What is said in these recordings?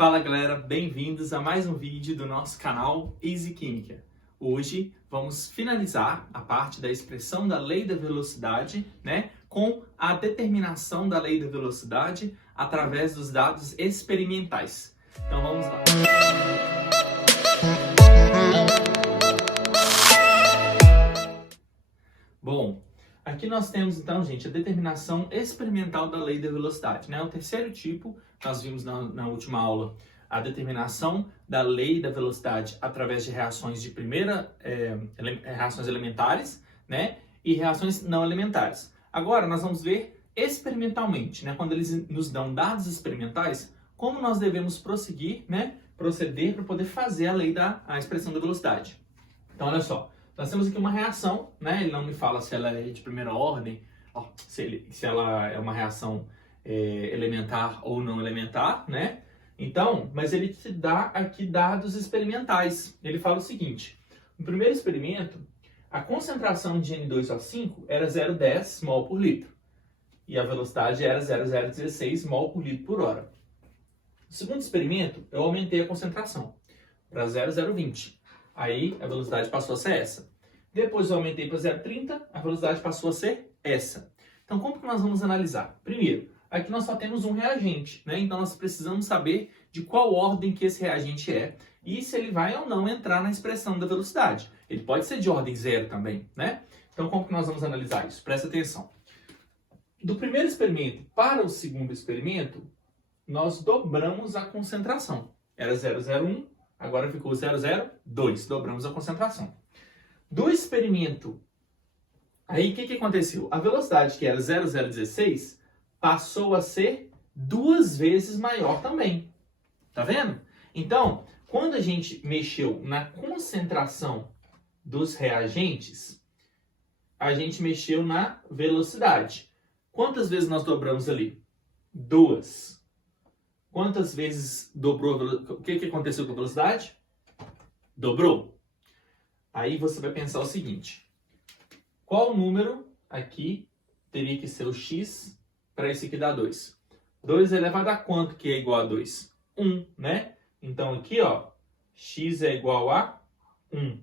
Fala galera, bem-vindos a mais um vídeo do nosso canal Easy Química. Hoje vamos finalizar a parte da expressão da lei da velocidade, com a determinação da lei da velocidade através dos dados experimentais. Então vamos lá. Bom, aqui nós temos então, gente, a determinação experimental da lei da velocidade, O terceiro tipo, nós vimos na última aula, a determinação da lei da velocidade através de reações de reações elementares, e reações não elementares. Agora nós vamos ver experimentalmente, quando eles nos dão dados experimentais, como nós devemos proceder para poder fazer a expressão da velocidade. Então olha só. Nós temos aqui uma reação, ele não me fala se ela é de primeira ordem, se ela é uma reação elementar ou não elementar, Então, mas ele te dá aqui dados experimentais. Ele fala o seguinte: no primeiro experimento, a concentração de N2O5 era 0,10 mol por litro e a velocidade era 0,016 mol por litro por hora. No segundo experimento, eu aumentei a concentração para 0,020. Aí a velocidade passou a ser essa. Depois eu aumentei para 0,30, a velocidade passou a ser essa. Então como que nós vamos analisar? Primeiro, aqui nós só temos um reagente, Então nós precisamos saber de qual ordem que esse reagente é e se ele vai ou não entrar na expressão da velocidade. Ele pode ser de ordem zero também, Então como que nós vamos analisar isso? Presta atenção. Do primeiro experimento para o segundo experimento, nós dobramos a concentração. Era 0,01. Agora ficou 0,02, dobramos a concentração. Do experimento, aí o que aconteceu? A velocidade, que era 0,016, passou a ser 2 vezes maior também. Tá vendo? Então, quando a gente mexeu na concentração dos reagentes, a gente mexeu na velocidade. Quantas vezes nós dobramos ali? 2. Quantas vezes dobrou? O que aconteceu com a velocidade? Dobrou. Aí você vai pensar o seguinte: qual número aqui teria que ser o x para esse aqui dar 2? 2 elevado a quanto que é igual a 2? 1, Então aqui, x é igual a 1.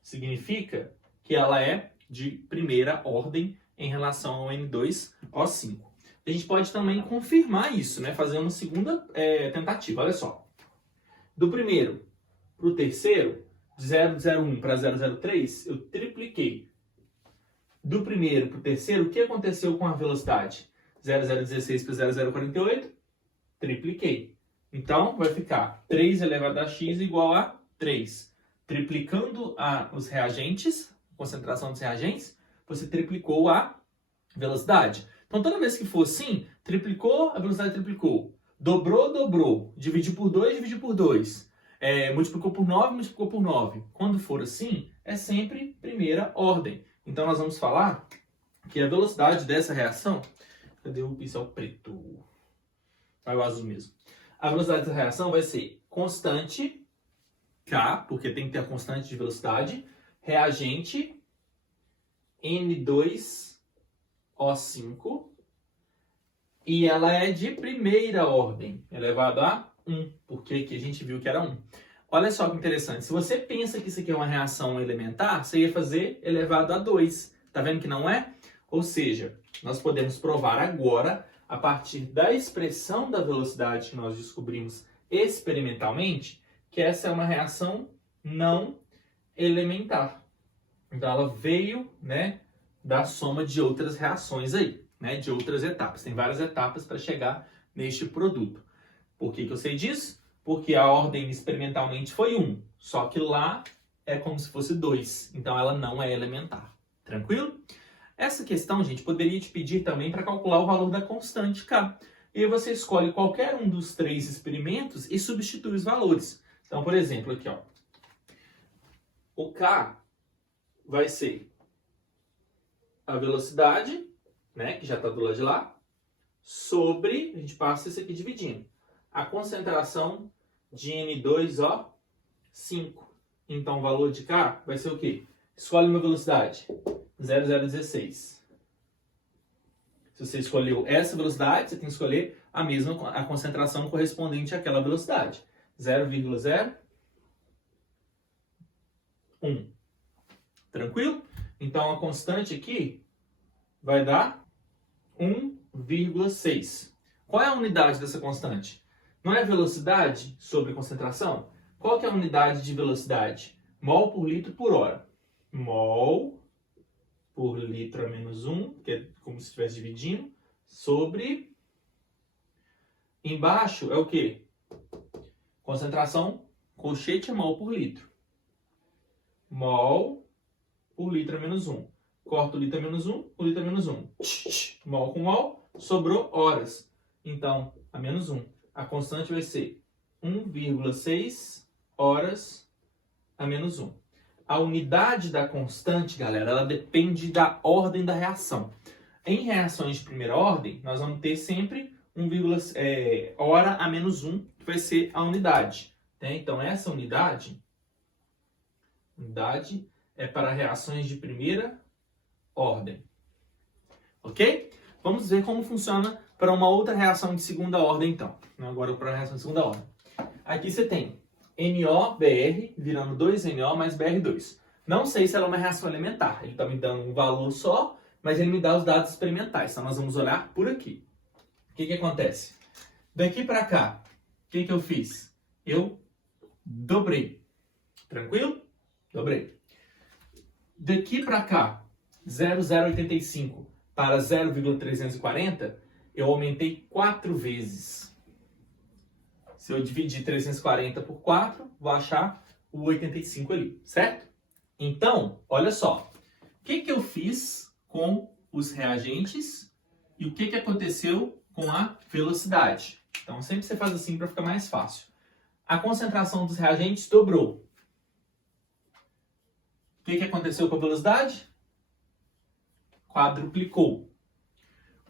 Significa que ela é de primeira ordem em relação ao N2O5. A gente pode também confirmar isso, fazer uma segunda tentativa. Olha só. Do primeiro para o terceiro, de 0,01 para 0,03, eu tripliquei. Do primeiro para o terceiro, o que aconteceu com a velocidade? 0,016 para 0,048, tripliquei. Então, vai ficar 3 elevado a x igual a 3. Triplicando os reagentes, a concentração dos reagentes, você triplicou a velocidade. Então, toda vez que for assim, triplicou, a velocidade triplicou. Dobrou, dobrou. Dividiu por 2, dividiu por 2. Multiplicou por 9, multiplicou por 9. Quando for assim, é sempre primeira ordem. Então, nós vamos falar que a velocidade dessa reação... Cadê o pincel preto? Vai o azul mesmo. A velocidade dessa reação vai ser constante, K, porque tem que ter a constante de velocidade, reagente, N2O5, e ela é de primeira ordem, elevado a 1, porque aqui a gente viu que era 1. Olha só que interessante, se você pensa que isso aqui é uma reação elementar, você ia fazer elevado a 2. Tá vendo que não é? Ou seja, nós podemos provar agora, a partir da expressão da velocidade que nós descobrimos experimentalmente, que essa é uma reação não elementar. Então ela veio, da soma de outras reações aí, de outras etapas. Tem várias etapas para chegar neste produto. Por que eu sei disso? Porque a ordem experimentalmente foi 1, só que lá é como se fosse 2, então ela não é elementar. Tranquilo? Essa questão, gente, poderia te pedir também para calcular o valor da constante K. E aí você escolhe qualquer um dos 3 experimentos e substitui os valores. Então, por exemplo, aqui, o K vai ser a velocidade, que já está do lado de lá, sobre, a gente passa isso aqui dividindo, a concentração de N2O5. Então, o valor de K vai ser o quê? Escolhe uma velocidade, 0,016. Se você escolheu essa velocidade, você tem que escolher a concentração correspondente àquela velocidade. 0,01. Tranquilo? Então, a constante aqui vai dar 1,6. Qual é a unidade dessa constante? Não é velocidade sobre concentração? Qual que é a unidade de velocidade? Mol por litro por hora. Mol por litro a menos 1, que é como se estivesse dividindo, sobre... Embaixo é o quê? Concentração, colchete é mol por litro. Mol por litro a menos 1. Corta o litro a menos 1, o litro a menos 1. Mol com mol, sobrou horas. Então, a menos 1. A constante vai ser 1,6 horas a menos 1. A unidade da constante, galera, ela depende da ordem da reação. Em reações de primeira ordem, nós vamos ter sempre hora a menos 1, que vai ser a unidade. Né? Então, essa unidade é para reações de primeira ordem. Ok? Vamos ver como funciona para uma outra reação de segunda ordem, então. Agora para a reação de segunda ordem. Aqui você tem NOBr virando 2NO mais BR2. Não sei se ela é uma reação elementar. Ele está me dando um valor só, mas ele me dá os dados experimentais. Então nós vamos olhar por aqui. O que acontece? Daqui para cá, o que eu fiz? Eu dobrei. Tranquilo? Dobrei. Daqui para cá, 0,085 para 0,340, eu aumentei 4 vezes. Se eu dividir 340 por 4, vou achar o 85 ali, certo? Então, olha só. O que eu fiz com os reagentes e o que aconteceu com a velocidade? Então, sempre você faz assim para ficar mais fácil. A concentração dos reagentes dobrou. O que aconteceu com a velocidade? Quadruplicou.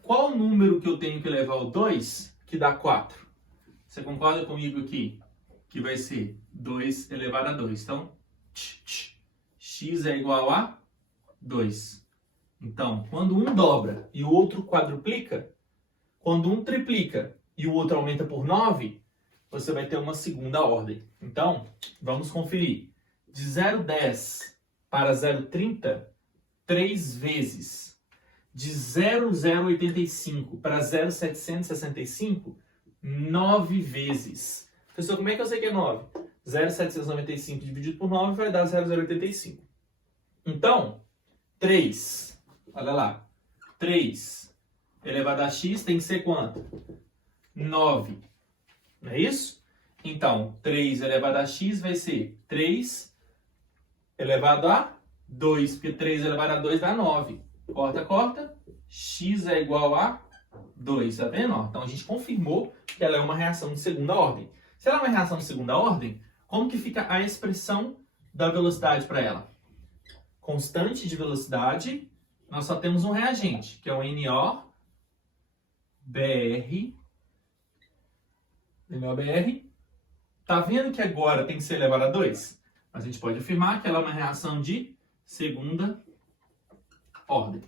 Qual o número que eu tenho que levar ao 2 que dá 4? Você concorda comigo aqui? Que vai ser 2 elevado a 2. Então, x é igual a 2. Então, quando um dobra e o outro quadruplica, quando um triplica e o outro aumenta por 9, você vai ter uma segunda ordem. Então, vamos conferir. De 0,10 para 0,30, 3 vezes. De 0,085 para 0,765, 9 vezes. Pessoal, como é que eu sei que é 9? 0,795 dividido por 9 vai dar 0,085. Então, 3. Olha lá. 3 elevado a x tem que ser quanto? 9. Não é isso? Então, 3 elevado a x vai ser 3 elevado a 2. Porque 3 elevado a 2 dá 9. Corta, corta. X é igual a 2, tá vendo? Então a gente confirmou que ela é uma reação de segunda ordem. Se ela é uma reação de segunda ordem, como que fica a expressão da velocidade para ela? Constante de velocidade, nós só temos um reagente, que é o NOBr. Tá vendo que agora tem que ser elevado a 2? Mas a gente pode afirmar que ela é uma reação de segunda ordem.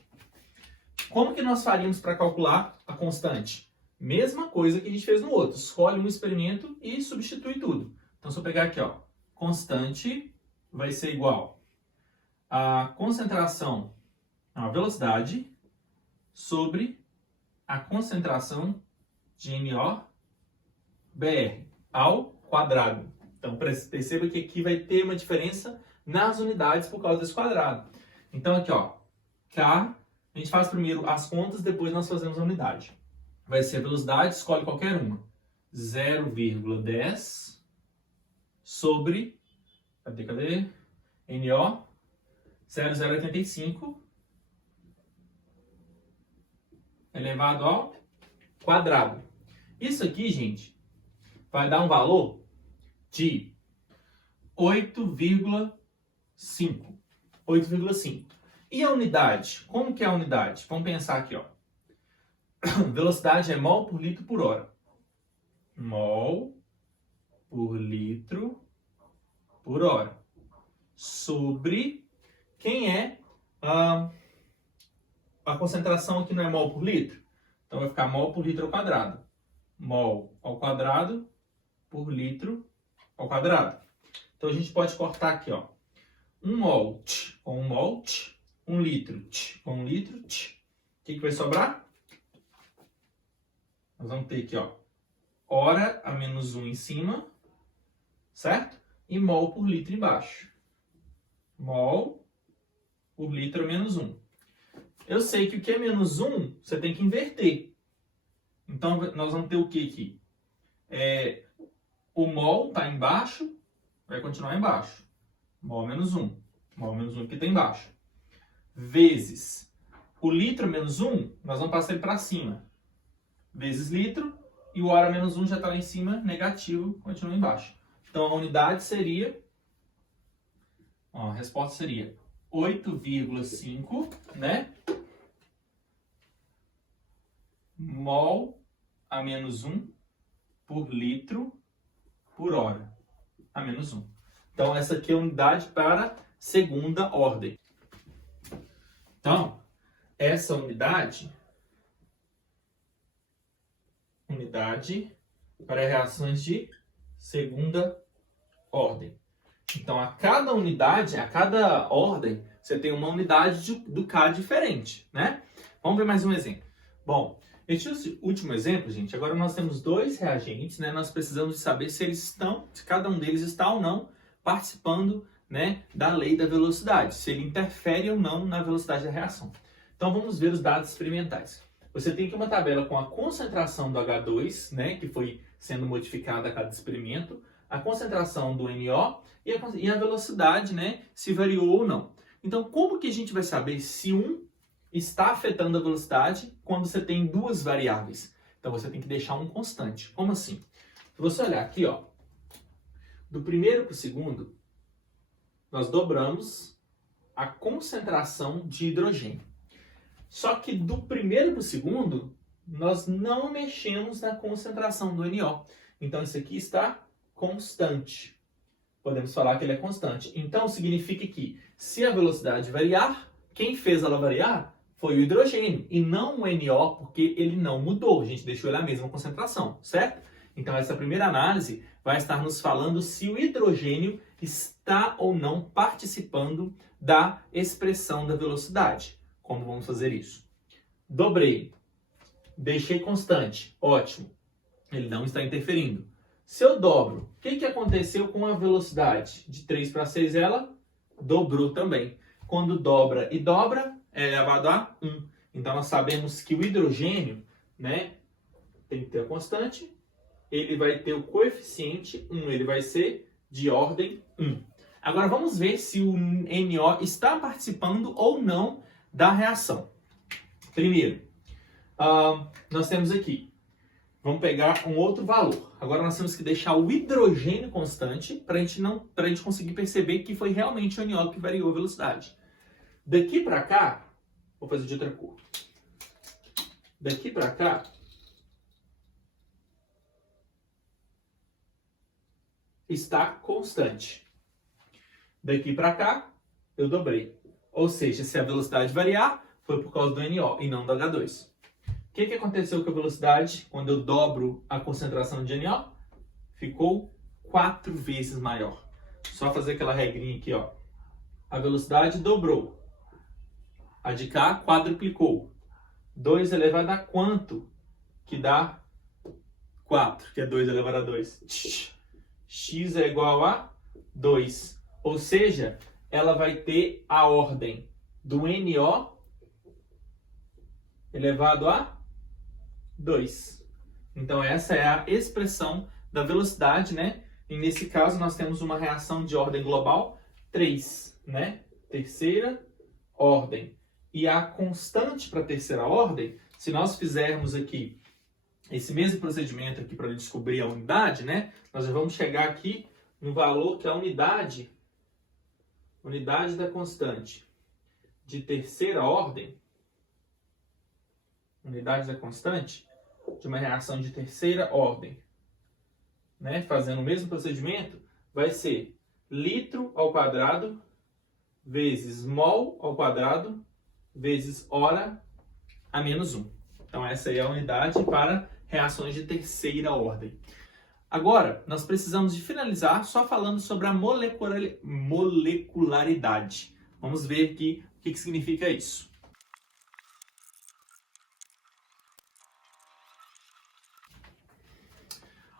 Como que nós faríamos para calcular a constante? Mesma coisa que a gente fez no outro. Escolhe um experimento e substitui tudo. Então, se eu pegar aqui, ó, constante vai ser igual a concentração, a velocidade, sobre a concentração de NOBr ao quadrado. Então, perceba que aqui vai ter uma diferença nas unidades por causa desse quadrado. Então, aqui, ó, K... A gente faz primeiro as contas, depois nós fazemos a unidade. Vai ser a velocidade, escolhe qualquer uma. 0,10 sobre, cadê? NO 0,085 elevado ao quadrado. Isso aqui, gente, vai dar um valor de 8,5. 8,5. E a unidade? Como que é a unidade? Vamos pensar aqui, ó. Velocidade é mol por litro por hora. Mol por litro por hora. Sobre quem é a concentração aqui não é mol por litro? Então vai ficar mol por litro ao quadrado. mol ao quadrado por litro ao quadrado. Então a gente pode cortar aqui, ó. 1 mol com 1 mol, 1 litro com 1 litro. O que vai sobrar? Nós vamos ter aqui, ó, hora a menos 1 em cima, certo? E mol por litro embaixo. Mol por litro a menos 1. Eu sei que o que é menos 1, você tem que inverter. Então, nós vamos ter o que aqui? O mol está embaixo, vai continuar embaixo. Mol menos 1. Mol menos 1 que está embaixo. Vezes o litro menos 1, nós vamos passar ele para cima. Vezes litro, e o hora menos 1 já está lá em cima, negativo, continua embaixo. Então, a unidade seria, ó, a resposta seria 8,5, né? Mol a menos 1 por litro por hora a menos 1. Então, essa aqui é a unidade para segunda ordem. Então, essa unidade para reações de segunda ordem. Então, a cada unidade, a cada ordem, você tem uma unidade do K diferente, né? Vamos ver mais um exemplo. Bom, este último exemplo, gente, agora nós temos dois reagentes, né? Nós precisamos de saber se cada um deles está ou não participando, né, da lei da velocidade, se ele interfere ou não na velocidade da reação. Então, vamos ver os dados experimentais. Você tem aqui uma tabela com a concentração do H2, né, que foi sendo modificada a cada experimento, a concentração do NO e a velocidade, né, se variou ou não. Então, como que a gente vai saber se um está afetando a velocidade quando você tem duas variáveis? Então, você tem que deixar um constante. Como assim? Se você olhar aqui, ó, do primeiro para o segundo, nós dobramos a concentração de hidrogênio. Só que do primeiro para o segundo, nós não mexemos na concentração do NO. Então, isso aqui está constante. Podemos falar que ele é constante. Então, significa que se a velocidade variar, quem fez ela variar foi o hidrogênio e não o NO, porque ele não mudou. A gente deixou ele a mesma concentração, certo? Então, essa primeira análise vai estar nos falando se o hidrogênio está ou não participando da expressão da velocidade. Como vamos fazer isso? Dobrei. Deixei constante. Ótimo. Ele não está interferindo. Se eu dobro, o que aconteceu com a velocidade? De 3 para 6 ela dobrou também. Quando dobra e dobra, é elevado a 1. Então, nós sabemos que o hidrogênio, né, tem que ter a constante, ele vai ter o coeficiente 1, ele vai ser de ordem 1. Agora, vamos ver se o NO está participando ou não da reação. Primeiro, nós temos aqui, vamos pegar um outro valor. Agora nós temos que deixar o hidrogênio constante para a gente conseguir perceber que foi realmente o NO que variou a velocidade. Daqui para cá, vou fazer de outra cor. Daqui para cá, está constante. Daqui para cá, eu dobrei. Ou seja, se a velocidade variar, foi por causa do NO e não do H2. O que aconteceu com a velocidade quando eu dobro a concentração de NO? Ficou 4 vezes maior. Só fazer aquela regrinha aqui, ó. A velocidade dobrou. A de cá quadruplicou. 2 elevado a quanto? Que dá 4, que é 2 elevado a 2. X é igual a 2. Ou seja, ela vai ter a ordem do NO elevado a 2. Então, essa é a expressão da velocidade, né? E nesse caso, nós temos uma reação de ordem global 3, né? Terceira ordem. E a constante para a terceira ordem, se nós fizermos aqui esse mesmo procedimento aqui para descobrir a unidade, né? Nós já vamos chegar aqui no valor que é a unidade da constante de terceira ordem, unidade da constante de uma reação de terceira ordem, né? Fazendo o mesmo procedimento, vai ser litro ao quadrado vezes mol ao quadrado vezes hora a menos 1. Então, essa aí é a unidade para reações de terceira ordem. Agora, nós precisamos de finalizar só falando sobre a molecularidade. Vamos ver aqui o que significa isso.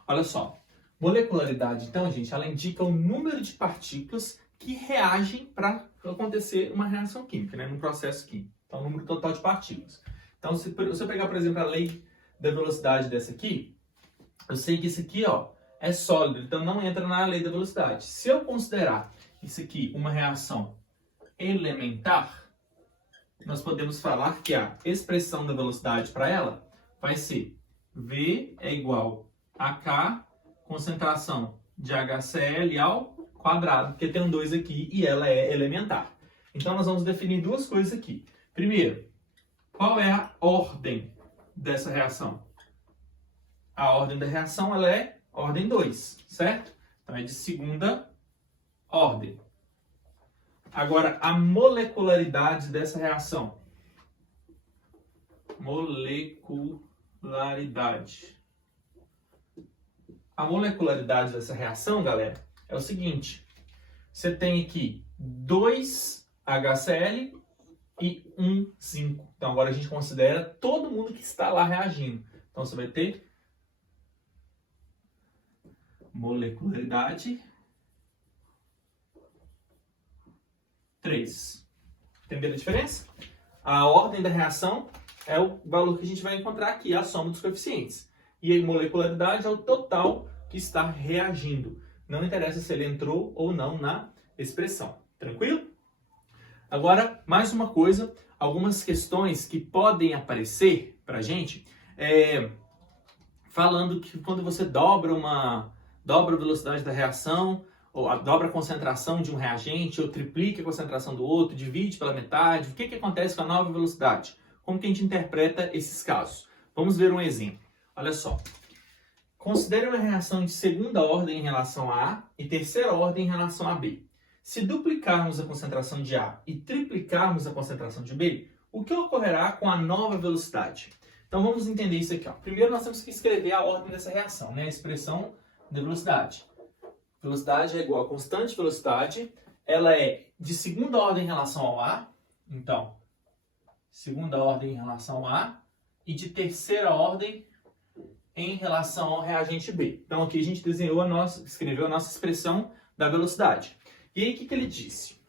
Olha só, molecularidade, então, gente, ela indica o número de partículas que reagem para acontecer uma reação química, né, num processo químico. Então, o número total de partículas. Então, se eu pegar, por exemplo, a lei da velocidade dessa aqui, eu sei que isso aqui, ó, é sólido, então não entra na lei da velocidade. Se eu considerar isso aqui uma reação elementar, nós podemos falar que a expressão da velocidade para ela vai ser V é igual a K, concentração de HCl ao quadrado, porque tem um 2 aqui e ela é elementar. Então, nós vamos definir duas coisas aqui. Primeiro, qual é a ordem dessa reação? A ordem da reação ela é ordem 2, certo? Então, é de segunda ordem. Agora, a molecularidade dessa reação. Molecularidade. A molecularidade dessa reação, galera, é o seguinte. Você tem aqui 2 HCl e 1 zinco. Então, agora a gente considera todo mundo que está lá reagindo. Então, você vai ter molecularidade 3. Entenderam a diferença? A ordem da reação é o valor que a gente vai encontrar aqui, a soma dos coeficientes. E a molecularidade é o total que está reagindo. Não interessa se ele entrou ou não na expressão. Tranquilo? Agora, mais uma coisa, algumas questões que podem aparecer para a gente, falando que quando você dobra a velocidade da reação, ou dobra a concentração de um reagente, ou triplica a concentração do outro, divide pela metade, o que acontece com a nova velocidade? Como que a gente interpreta esses casos? Vamos ver um exemplo. Olha só. Considere uma reação de segunda ordem em relação a A e terceira ordem em relação a B. Se duplicarmos a concentração de A e triplicarmos a concentração de B, o que ocorrerá com a nova velocidade? Então vamos entender isso aqui. Ó. Primeiro nós temos que escrever a ordem dessa reação, né? A expressão da velocidade. Velocidade é igual a constante velocidade. Ela é de segunda ordem em relação ao A. Então, segunda ordem em relação a A. E de terceira ordem em relação ao reagente B. Então aqui a gente escreveu a nossa expressão da velocidade. E aí o que ele disse?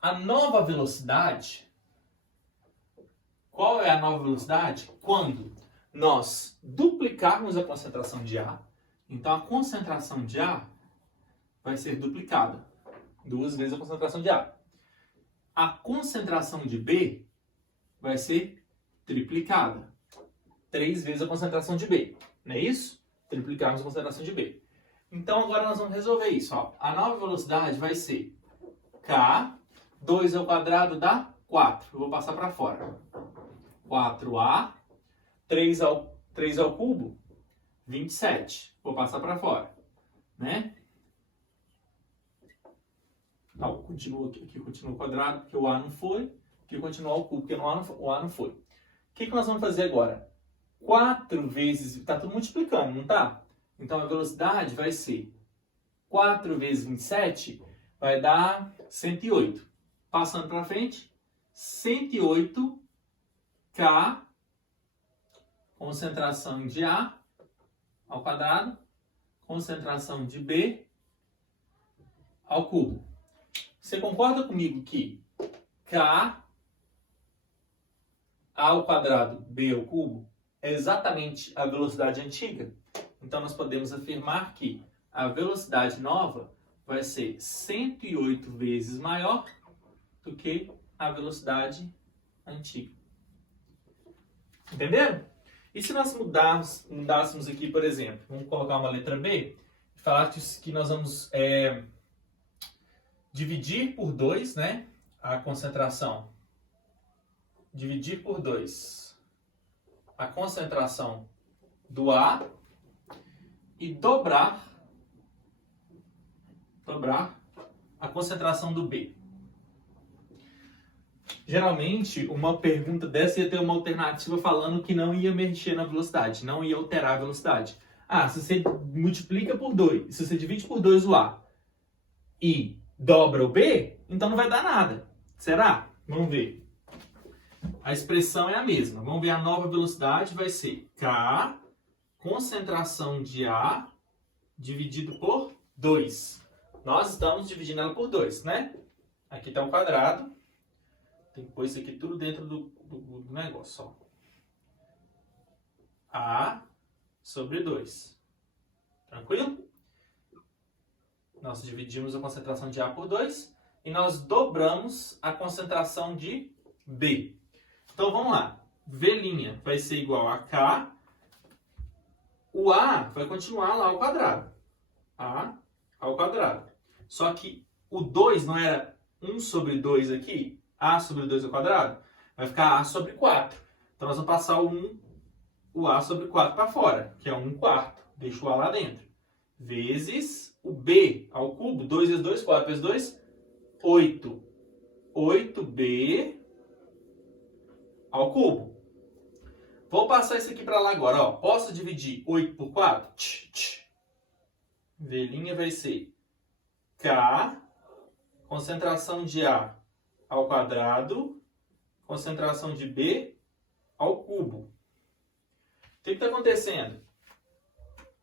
A nova velocidade, qual é a nova velocidade? Quando nós duplicarmos a concentração de A, então a concentração de A vai ser duplicada, 2 vezes a concentração de A. A concentração de B vai ser triplicada, 3 vezes a concentração de B, não é isso? Triplicarmos a concentração de B. Então agora nós vamos resolver isso. Ó. A nova velocidade vai ser K, 2 ao quadrado dá 4. Eu vou passar para fora. 4A, 3 ao cubo, 27. Vou passar para fora. Né? Então, continua aqui continua o quadrado, porque o A não foi. Aqui continua o cubo, porque o A não foi. O que nós vamos fazer agora? 4 vezes... Está tudo multiplicando, não está? Então, a velocidade vai ser 4 vezes 27, vai dar 108. Passando para frente, 108K, concentração de A ao quadrado, concentração de B ao cubo. Você concorda comigo que K ao quadrado B ao cubo é exatamente a velocidade antiga? Então, nós podemos afirmar que a velocidade nova vai ser 108 vezes maior do que a velocidade antiga. Entenderam? E se nós mudássemos aqui, por exemplo, vamos colocar uma letra B, e falar que nós vamos dividir por 2, né, a concentração. Dividir por 2 a concentração do A e dobrar a concentração do B. Geralmente, uma pergunta dessa ia ter uma alternativa falando que não ia mexer na velocidade, não ia alterar a velocidade. Ah, se você multiplica por 2, se você divide por 2 o A e dobra o B, então não vai dar nada. Será? Vamos ver. A expressão é a mesma. Vamos ver, a nova velocidade vai ser K, concentração de A, dividido por 2. Nós estamos dividindo ela por 2, né? Aqui está um quadrado. Tem que pôr isso aqui tudo dentro do negócio, ó. A sobre 2. Tranquilo? Nós dividimos a concentração de A por 2 e nós dobramos a concentração de B. Então vamos lá. V' vai ser igual a K. O A vai continuar lá ao quadrado. A ao quadrado. Só que o 2 não era 1 sobre 2 aqui? A sobre 2 ao quadrado? Vai ficar A sobre 4. Então nós vamos passar o A sobre 4 para fora, que é 1 quarto. Deixa o A lá dentro. Vezes o B ao cubo. 2 vezes 2, 4 vezes 2, 8. 8B ao cubo. Vou passar isso aqui para lá agora. Ó. Posso dividir 8 por 4? V' vai ser K, concentração de A ao quadrado, concentração de B ao cubo. O que está acontecendo?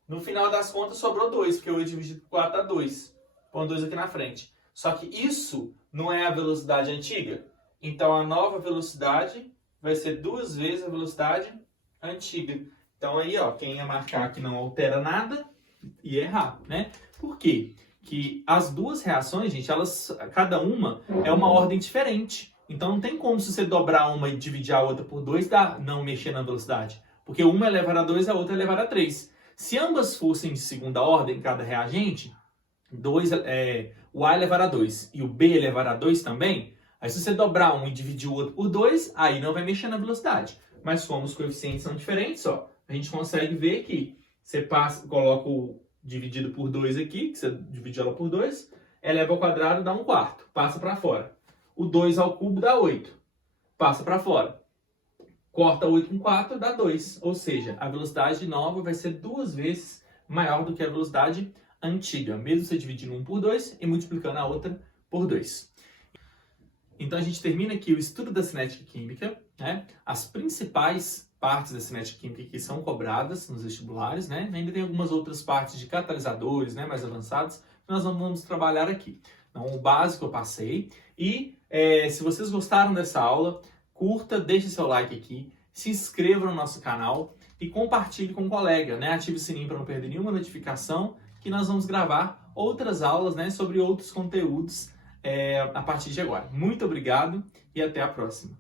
No final das contas sobrou 2, porque 8 dividido por 4 dá 2. Põe 2 aqui na frente. Só que isso não é a velocidade antiga. Então a nova velocidade vai ser 2 vezes a velocidade antiga. Então aí, ó, quem ia marcar que não altera nada, ia errar, né? Por quê? Que as duas reações, gente, cada uma é uma ordem diferente. Então não tem como, se você dobrar uma e dividir a outra por 2, não mexer na velocidade. Porque uma é elevada a 2 e a outra é elevada a 3. Se ambas fossem de segunda ordem, cada reagente, o A é elevado a 2 e o B é elevado a 2 também, aí se você dobrar um e dividir o outro por 2, aí não vai mexer na velocidade. Mas como os coeficientes são diferentes, ó, a gente consegue ver que você coloca o dividido por 2 aqui, que você divide ela por 2, eleva ao quadrado, dá 1 quarto, passa para fora. O 2 ao cubo dá 8, passa para fora. Corta 8 com 4, dá 2. Ou seja, a velocidade nova vai ser 2 vezes maior do que a velocidade antiga, mesmo você dividindo 1 por 2 e multiplicando a outra por 2. Então a gente termina aqui o estudo da cinética química, né? As principais partes da cinética química que são cobradas nos vestibulares, né? Ainda tem algumas outras partes de catalisadores, né, mais avançadas, que nós não vamos trabalhar aqui. Então o básico eu passei. E se vocês gostaram dessa aula, curta, deixe seu like aqui, se inscreva no nosso canal e compartilhe com um colega, né? Ative o sininho para não perder nenhuma notificação, que nós vamos gravar outras aulas, né, sobre outros conteúdos a partir de agora. Muito obrigado e até a próxima.